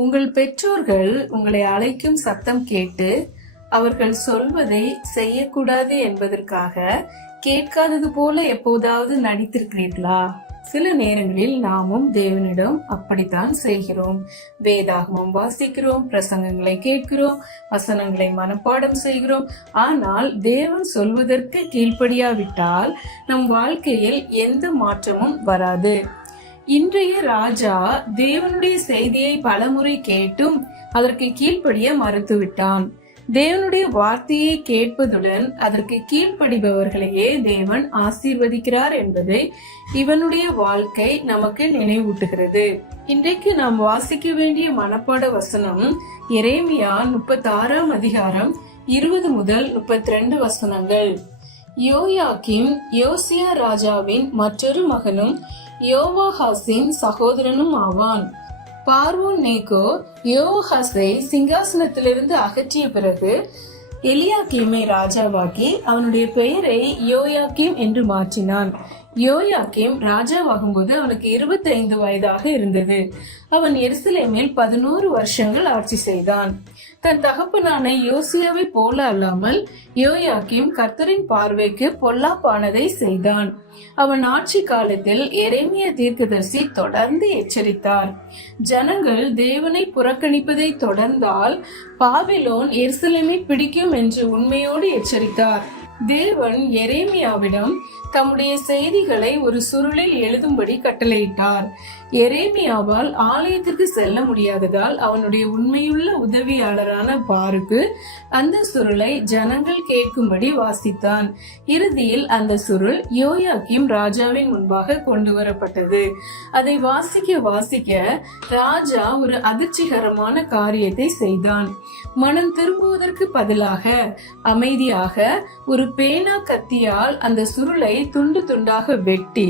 உங்கள் பெற்றோர்கள் உங்களை அழைக்கும் சத்தம் கேட்டு அவர்கள் சொல்வதை செய்யக்கூடாது என்பதற்காக கேட்காதது போல எப்போதாவது நடித்திருக்கிறீர்களா? சில நேரங்களில் நாமும் தேவனிடம் அப்படித்தான் செய்கிறோம். வேதாகமம் வாசிக்கிறோம், பிரசங்கங்களை கேட்கிறோம், வசனங்களை மனப்பாடம் செய்கிறோம். ஆனால் தேவன் சொல்வதற்கு கீழ்ப்படியாவிட்டால் நம் வாழ்க்கையில் எந்த மாற்றமும் வராது. இன்றைய ராஜா தேவனுடைய செய்தியை பலமுறை கேட்டும் அதற்கு கீழ்ப்படிய மறுத்துவிட்டான். தேவனுடைய வார்த்தையை கேட்பதுடன் அதற்கு கீழ்ப்படிபவர்களையே தேவன் ஆசீர்வதிக்கிறார் என்பதை இவனுடைய வாழ்க்கை நமக்கு நினைவூட்டுகிறது. இன்றைக்கு நாம் வாசிக்க வேண்டிய மனப்பாட வசனம் எரேமியா 36 அதிகாரம் 20 முதல் 32 வசனங்கள். யோயாக்கீம் யோசியா ராஜாவின் மற்றொரு மகனும் யோவாகாசின் சகோதரனும் ஆவான். பார்வோன் நேகோ யோவாகாசை சிங்காசனத்திலிருந்து அகற்றிய பிறகு எலியாக்கீமை ராஜாவாக்கி அவனுடைய பெயரை யோயாக்கீம் என்று மாற்றினான். யோயாக்கீம் ராஜாவாகும்போது அவனுக்கு 25 வயதாக இருந்தது. அவன் எருசலேமில் 11 வருஷங்கள் ஆட்சி செய்தான். தன் தகப்பனான யோசியாவை போல அல்லாமல் யோயாக்கீம் கர்த்தரின் பார்வைக்கு பொல்லாப்பானதை செய்தான். அவன் ஆட்சி காலத்தில் எரேமியா தீர்க்கதரிசி தொடர்ந்து எச்சரித்தார். ஜனங்கள் தேவனை புறக்கணிப்பதை தொடர்ந்தால் பாபிலோன் எருசலேமை பிடிக்கும் என்று உண்மையோடு எச்சரித்தார். தேவன் எரேமியாவிடம் தம்முடைய செய்திகளை ஒரு சுருளில் எழுதும்படி கட்டளையிட்டார். எரேமியாவால் ஆலயத்திற்கு செல்ல முடியாததால் அவனுடைய உண்மையுள்ள உதவியாளரான பாருக்கு அந்த சுருளை ஜனங்கள் கேட்கும்படி வாசித்தான். இறுதியில் அந்த சுருள் யோயாக்கீம் ராஜாவின் முன்பாக கொண்டு வரப்பட்டது. அதை வாசிக்க வாசிக்க ராஜா ஒரு அதிர்ச்சிகரமான காரியத்தை செய்தான். மனம் திரும்புவதற்கு பதிலாக அமைதியாக ஒரு பேனா கத்தியால் அந்த சுருளை துண்டு துண்டாக வெட்டி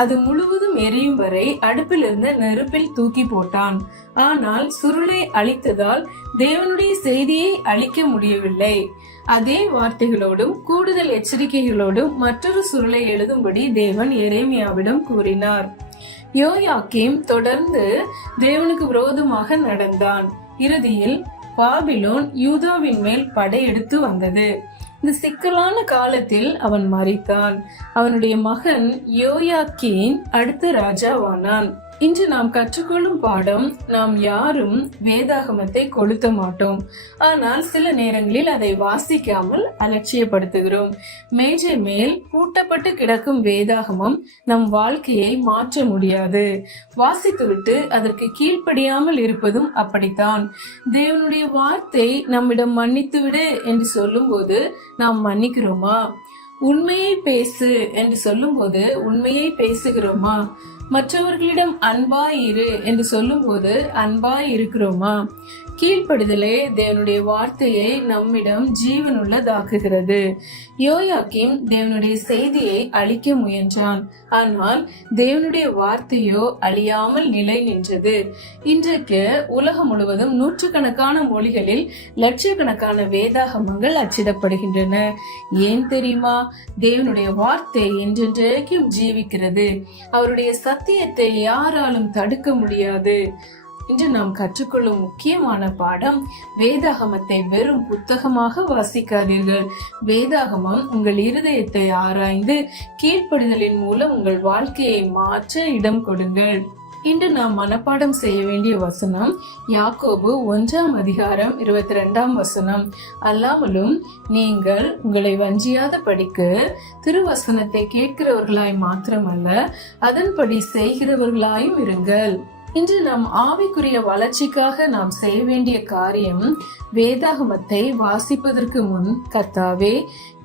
அது முழுவதும் எரியும் வரை அடுப்பில் இருந்த நெருப்பில் தூக்கி போட்டான். ஆனால் சுருளை அழித்ததால் தேவனுடைய செய்தியை அழிக்க முடியவில்லை. அதே வார்த்தைகளோடும் கூடுதல் எச்சரிக்கைகளோடும் மற்றொரு சுருளை எழுதும்படி தேவன் எரேமியாவிடம் கூறினார். யோயாக்கீம் தொடர்ந்து தேவனுக்கு விரோதமாக நடந்தான். இறுதியில் பாபிலோன் யூதாவின் மேல் படையெடுத்து வந்தது. இந்த சிக்கலான காலத்தில் அவன் மரித்தான். அவனுடைய மகன் யோயாக்கீன் அடுத்த ராஜாவானான். இன்று நாம் கற்றுக்கொள்ளும் பாடம், நாம் யாரும் வேதாகமத்தை கொளுத்த மாட்டோம். ஆனால் சில நேரங்களில் அதை வாசிக்காமல் அலட்சியப்படுத்துகிறோம். மேஜை மேல் பூட்டப்பட்டு கிடக்கும் வேதாகமம் நம் வாழ்க்கையை மாற்ற முடியாது. வாசித்துவிட்டு அதற்கு கீழ்ப்படியாமல் இருப்பதும் அப்படித்தான். தேவனுடைய வார்த்தை நம்மிடம் மன்னித்து விடு என்று சொல்லும் போது நாம் மன்னிக்கிறோமா? உண்மையை பேசு என்று சொல்லும் போது உண்மையை பேசுகிறோமா? மற்றவர்களிடம் அன்பாய் இரு என்று சொல்லும் போது அன்பாய் இருக்கிறோமா? கீழ்ப்படுதலே தேவனுடைய வார்த்தையை நம்மிடம் ஜீவனுள்ளதாக்குகிறது. யோயாக்கீம் தேவனுடைய செய்தியை அழிக்க முயன்றான். ஆனால் தேவனுடைய வார்த்தையோ அழியாமல் நிலை நின்றது. இன்றைக்கு உலகம் முழுவதும் நூற்றுக்கணக்கான மொழிகளில் லட்சக்கணக்கான வேதாகமங்கள் அச்சிடப்படுகின்றன. ஏன் தெரியுமா? தேவனுடைய வார்த்தை என்றென்றைக்கும் ஜீவிக்கிறது. அவருடைய சத்தியத்தை யாராலும் தடுக்க முடியாது. இன்று நாம் கற்றுக்கொள்ளும் முக்கியமான பாடம், வேதாகமத்தை வெறும் புத்தகமாக வாசிக்காதீர்கள். வேதாகமம் உங்கள் இருதயத்தை ஆராய்ந்து கீழ்ப்படிதலின் மூலம் உங்கள் வாழ்க்கையை மாற்ற இடம் கொடுங்கள். இன்று நாம் மனப்பாடம் செய்ய வேண்டிய வசனம் யாக்கோபு 1 அதிகாரம் 22 வசனம். அல்லாமலும் நீங்கள் உங்களை வஞ்சியாத படிக்கு திருவசனத்தை கேட்கிறவர்களாய் மாத்திரமல்ல அதன்படி செய்கிறவர்களாயும் இருங்கள். இன்று நம் ஆவிக்குரிய வளர்ச்சிக்காக நாம் செய்ய வேண்டிய காரியம், வேதாகமத்தை வாசிப்பதற்கு முன், கர்த்தாவே,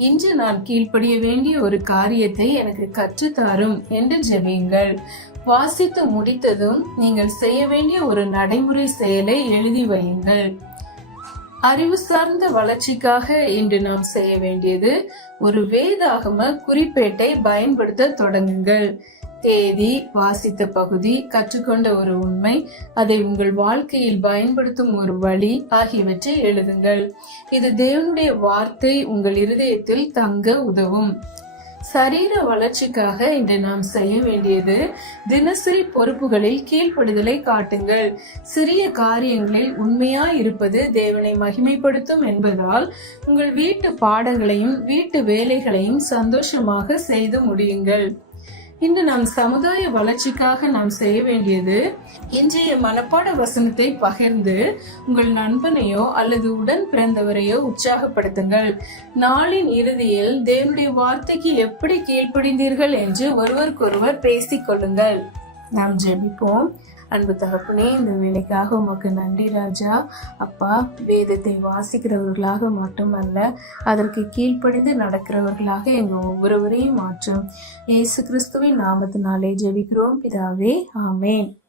இன்று நான் கீழ்ப்படிய வேண்டிய ஒரு காரியத்தை எனக்கு கற்றுத்தாரும் என்று ஜெபியுங்கள். வாசித்து முடித்ததும் நீங்கள் செய்ய வேண்டிய ஒரு நடைமுறை செயலை எழுதி வையுங்கள். அறிவு சார்ந்த வளர்ச்சிக்காக இன்று நாம் செய்ய வேண்டியது, ஒரு வேதாகம குறிப்பேட்டை பயன்படுத்த தொடங்குங்கள். தேதி, வாசித்த பகுதி, கற்றுக்கொண்ட ஒரு உண்மை, அதை உங்கள் வாழ்க்கையில் பயன்படுத்தும் ஒரு வழி ஆகியவற்றை எழுதுங்கள். இது தேவனுடைய வார்த்தை உங்கள் இருதயத்தில் தங்க உதவும். சரீர வளர்ச்சிக்காக இன்று நாம் செய்ய வேண்டியது தினசரி பொறுப்புகளில் கீழ்ப்படுதலை காட்டுங்கள். சிறிய காரியங்களில் உண்மையாய் இருப்பது தேவனை மகிமைப்படுத்தும் என்பதால் உங்கள் வீட்டு பாடங்களையும் வீட்டு வேலைகளையும் சந்தோஷமாக செய்து முடியுங்கள். இன்று நாம் சமுதாய வளர்ச்சிக்காக நாம் செய்ய வேண்டியது இன்றைய மனப்பாட வசனத்தை பகிர்ந்து உங்கள் நண்பனையோ அல்லது உடன் பிறந்தவரையோ உற்சாகப்படுத்துங்கள். நாளின் இறுதியில் தேவனுடைய வார்த்தைக்கு எப்படி கீழ்ப்படிந்தீர்கள் என்று ஒருவருக்கொருவர் பேசிக் கொள்ளுங்கள். நாம் ஜெபிப்போம். அன்பு தகப்பனே, இந்த வேலைக்காக உமக்கு நன்றி ராஜா. அப்பா, வேதத்தை வாசிக்கிறவர்களாக மட்டுமல்ல, அதற்கு கீழ்ப்படிந்து நடக்கிறவர்களாக எங்க ஒவ்வொருவரையும் மாற்றும். இயேசு கிறிஸ்துவின் நாமத்தினாலே ஜெபிக்கிறோம் பிதாவே, ஆமேன்.